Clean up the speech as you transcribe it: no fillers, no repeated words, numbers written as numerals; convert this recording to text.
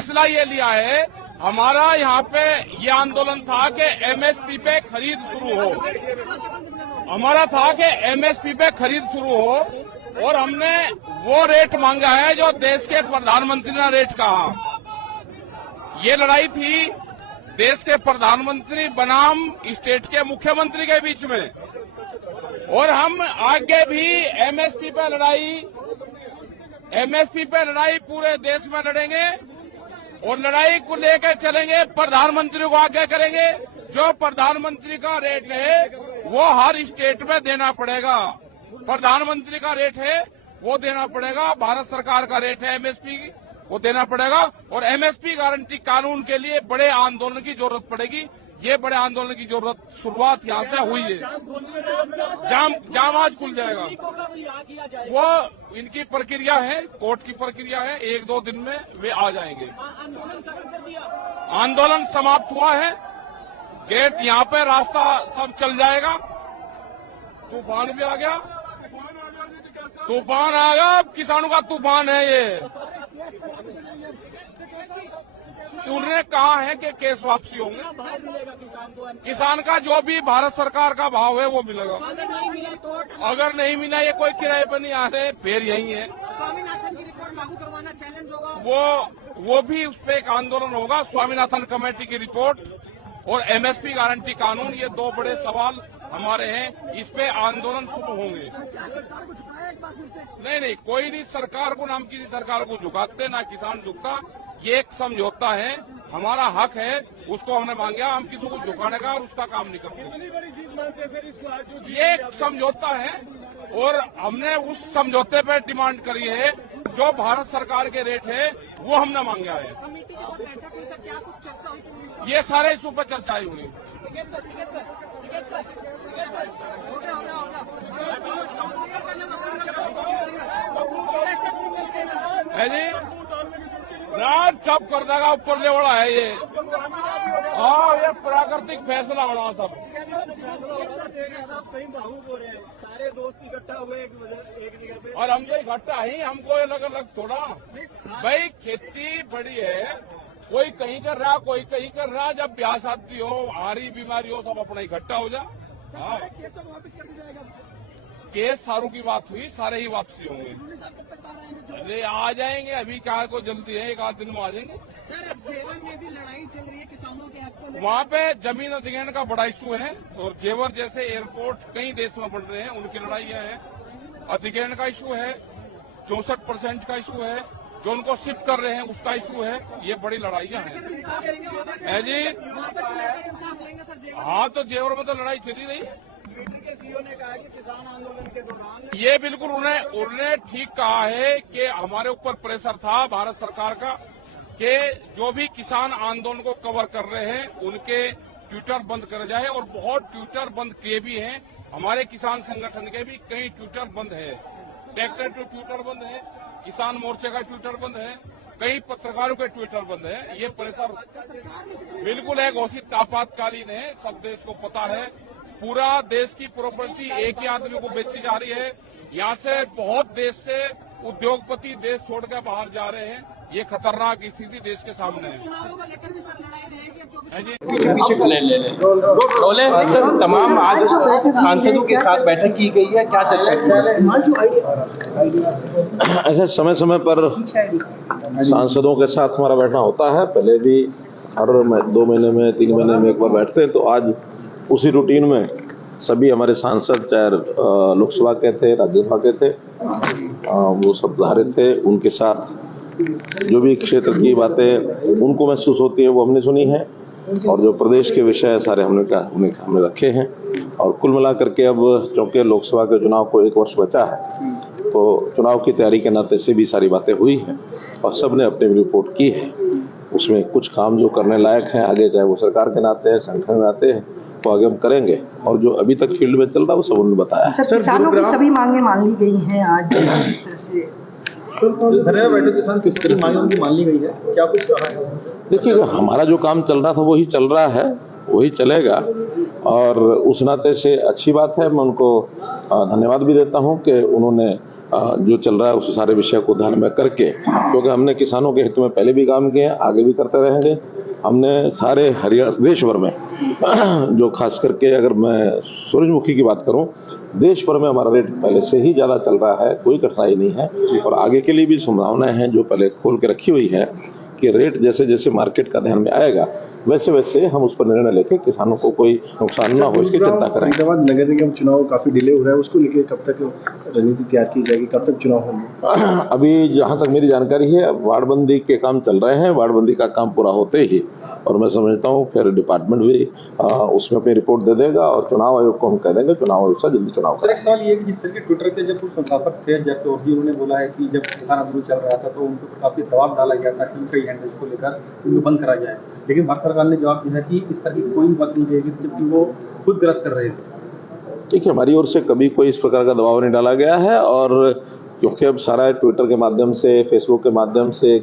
फैसला ये लिया है, हमारा यहाँ पे ये आंदोलन था कि एमएसपी पे खरीद शुरू हो। हमारा था कि एमएसपी पे खरीद शुरू हो और हमने वो रेट मांगा है जो देश के प्रधानमंत्री ने रेट कहा। ये लड़ाई थी देश के प्रधानमंत्री बनाम स्टेट के मुख्यमंत्री के बीच में, और हम आगे भी एमएसपी पे लड़ाई पूरे देश में लड़ेंगे और लड़ाई को लेकर चलेंगे। प्रधानमंत्री को आगे करेंगे, जो प्रधानमंत्री का रेट है वो हर स्टेट में देना पड़ेगा। प्रधानमंत्री का रेट है वो देना पड़ेगा, भारत सरकार का रेट है एमएसपी वो देना पड़ेगा। और एमएसपी गारंटी कानून के लिए बड़े आंदोलन की जरूरत पड़ेगी। ये बड़े आंदोलन की जरूरत शुरुआत यहाँ से हुई है। जाम आज खुल जाएगा। वो इनकी प्रक्रिया है, कोर्ट की प्रक्रिया है, 1-2 दिन में वे आ जाएंगे। आंदोलन समाप्त हुआ है, गेट यहाँ पे रास्ता सब चल जाएगा। तूफान भी आ गया, तूफान आ गया, अब किसानों का तूफान है ये। उन्होंने कहा है कि केस वापसी होंगे। किसान का जो भी भारत सरकार का भाव है वो मिलेगा। अगर नहीं मिला, ये कोई किराए पर नहीं आ रहे, फिर यही है। वो भी उस पर एक आंदोलन होगा। स्वामीनाथन कमेटी की रिपोर्ट और एमएसपी गारंटी कानून, ये 2 बड़े सवाल हमारे हैं। इस पे आंदोलन शुरू होंगे। नहीं, कोई नहीं सरकार को, नाम किसी सरकार को झुकाते, ना किसान झुकता। ये एक समझौता है, हमारा हक है, उसको हमने मांगा। हम किसी को झुकाने का और उसका काम नहीं करते। ये एक समझौता है और हमने उस समझौते पे डिमांड करी है। जो भारत सरकार के रेट है वो हमने मांगा है। ये सारे इस ऊपर चर्चाएं हुई। है जी, राज सब कर देगा, ऊपर ले बड़ा है ये। हाँ, ये प्राकृतिक फैसला होना सब। सारे दोस्त इकट्ठा हुए एक जगह पे, और हम तो इकट्ठा ही, हमको अलग अलग थोड़ा। भाई खेती बड़ी है, कोई कहीं कर रहा, कोई कहीं कर रहा। जब ब्याह शादी हो, हारी बीमारी हो, सब अपना इकट्ठा हो जा। हाँ, केस सारों की बात हुई, सारे ही वापसी होंगे। अरे आ जाएंगे, अभी क्या को जल्दी है, 1 आध दिन में आ जाएंगे। सर, जेवर में भी लड़ाई चल रही है किसानों के हक को। वहाँ पे जमीन अधिग्रहण का बड़ा इशू है और जेवर जैसे एयरपोर्ट कई देश में बन रहे हैं, उनकी लड़ाइयां हैं। अधिग्रहण का इशू है, 64% का इशू है, जो उनको शिफ्ट कर रहे हैं उसका इशू है। ये बड़ी लड़ाइयां हैं जी। हाँ, तो जेवर में तो लड़ाई चली रही। सीओ ने कहा कि किसान आंदोलन के दौरान ये बिल्कुल उन्होंने ठीक कहा है कि हमारे ऊपर प्रेशर था भारत सरकार का कि जो भी किसान आंदोलन को कवर कर रहे हैं उनके ट्विटर बंद कर जाए। और बहुत ट्विटर बंद किए भी हैं। हमारे किसान संगठन के भी कई ट्विटर बंद है। ट्रैक्टर के ट्विटर बंद है, किसान मोर्चे का ट्विटर बंद है, कई पत्रकारों के ट्विटर बंद है। ये प्रेशर बिल्कुल है, घोषित आपातकालीन है, सब देश को पता है। पूरा देश की प्रॉपर्टी एक ही आदमी को बेची जा रही है। यहाँ से बहुत देश से उद्योगपति देश छोड़कर बाहर जा रहे हैं। ये खतरनाक स्थिति देश के सामने है। सर, तमाम आज सांसदों के साथ बैठक की गई है, क्या चर्चा की गई? ऐसे समय समय पर सांसदों के साथ हमारा बैठना होता है। पहले भी हर 2 महीने में 3 महीने में एक बार बैठते हैं। तो आज उसी रूटीन में सभी हमारे सांसद, चाहे लोकसभा के थे, राज्यसभा के थे, वो सब धारे थे। उनके साथ जो भी क्षेत्र की बातें उनको महसूस होती है वो हमने सुनी है, और जो प्रदेश के विषय सारे हमने रखे हैं। और कुल मिलाकर के अब चूंकि लोकसभा के चुनाव को 1 वर्ष बचा है, तो चुनाव की तैयारी के नाते से भी सारी बातें हुई हैं और सब ने अपनी रिपोर्ट की है। उसमें कुछ काम जो करने लायक हैं आगे, चाहे वो सरकार के नाते हैं, संगठन में आते हैं, तो आगे हम करेंगे। और जो अभी तक फील्ड में चल रहा है वो सब उन्होंने बताया। सर, किसानों की सभी मांगे मान ली गई हैं आज इस तरह से? बैठे किसान किस तरह मांगे उनकी मान ली गई है, क्या कुछ कहा है? देखिए, हमारा जो काम चल रहा था वही चल रहा है, वही चलेगा। और उस नाते से अच्छी बात है, मैं उनको धन्यवाद भी देता हूं कि उन्होंने जो चल रहा है उस सारे विषय को ध्यान में करके, क्योंकि हमने किसानों के हित में पहले भी काम किए, आगे भी करते रहेंगे। हमने सारे हरियाणा देश भर में जो खास करके अगर मैं सूरजमुखी की बात करूं, देश भर में हमारा रेट पहले से ही ज़्यादा चल रहा है, कोई कठिनाई नहीं है। और आगे के लिए भी संभावनाएं हैं जो पहले खोल के रखी हुई है कि रेट जैसे जैसे मार्केट का ध्यान में आएगा वैसे वैसे हम उस पर निर्णय लेके किसानों को कोई नुकसान ना हो इसकी चिंता करेंगे। फरीदाबाद नगर निगम चुनाव काफी डिले हो रहा है, उसको लेकर कब तक रणनीति तैयार की जाएगी, कब तक चुनाव होंगे? अभी जहां तक मेरी जानकारी है वार्डबंदी के काम चल रहे हैं, वार्डबंदी का काम पूरा होते ही और मैं समझता हूं फिर डिपार्टमेंट भी उसमें अपनी रिपोर्ट दे देगा और चुनाव आयोग को हम कह देंगे चुनाव आयोग से जल्दी चुनाव सर, एक सवाल ये कि जिस तरह के ट्विटर पे जब कुछ संस्थापक थे जब चौधरी उन्होंने बोला है कि जब किसान आंदोलन चल रहा था तो उन पर काफी दबाव डाला गया था कि कई हैंडल्स को लेकर उनको बंद करा जाए, लेकिन भारत सरकार ने जवाब दिया कि इस तरह की कोई बात नहीं रहेगी जबकि वो खुद गलत कर रहे थे। देखिए, हमारी ओर से कभी कोई इस प्रकार का दबाव नहीं डाला गया है और क्योंकि अब सारा ट्विटर के माध्यम से, फेसबुक के माध्यम से